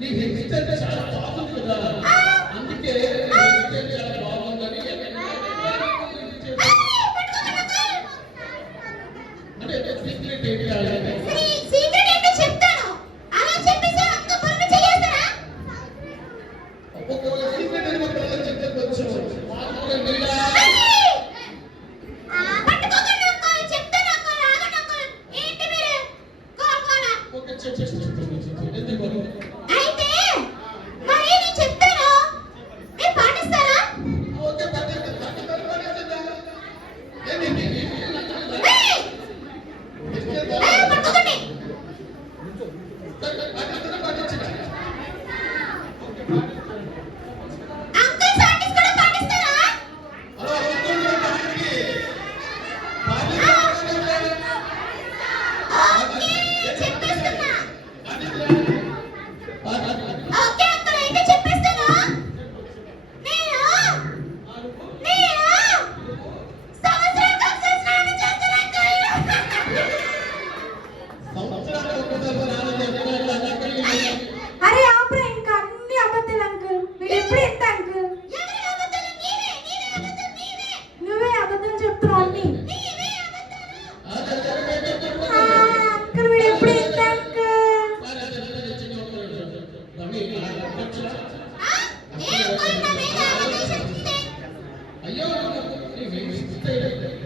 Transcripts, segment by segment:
నీ హెయిర్ అంటే చాలా బాగుంది కదా, అందుకే హెయిర్ చాలా బాగుందని అంటే సీక్రెట్ ఏంటి సీక్రెట్ ఏంటో చెప్తాను. అలా చెప్పేసి అంత పొరపాటు చేస్తారా? ఒక సీక్రెట్ అని ఒక చెప్పవచ్చు.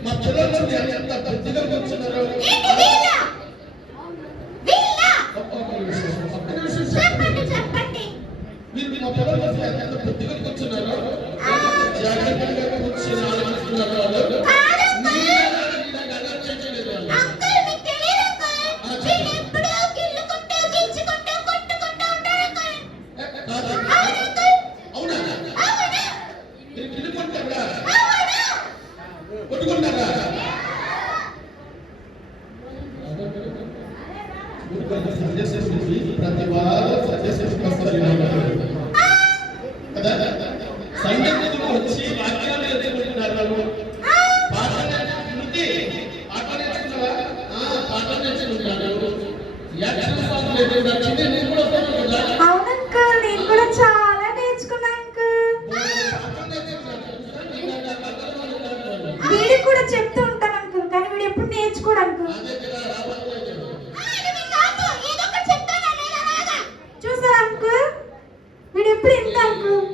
మా పిల్లలు ఎంత బుద్ధిగా కూర్చున్నారు. మీరు మా పిల్లలు ఎంత బుద్ధిగా కూర్చున్నారు. జాగ్రత్తగా కూర్చొని ఆలోచిస్తున్నారు. ప్రతి వారం సజెషన్స్ వస్తారు కదా. సంగీతం వచ్చి వాక్యాలు ఎదుర్కొంటున్నారు. పాట నేర్చుకున్నావా? పాట నేర్చుకుంటాను. నేను కూడా చాలా నేర్చుకున్నాను. వీడికి కూడా చెప్తూ ఉంటాను అంకుల్, కానీ వీడు ఎప్పుడు నేర్చుకోవడానికి చూసారా అంకుల్, వీడు ఎప్పుడు ఎంత అంకుల్.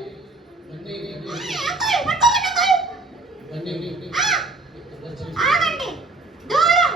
ఆగండి, దూరం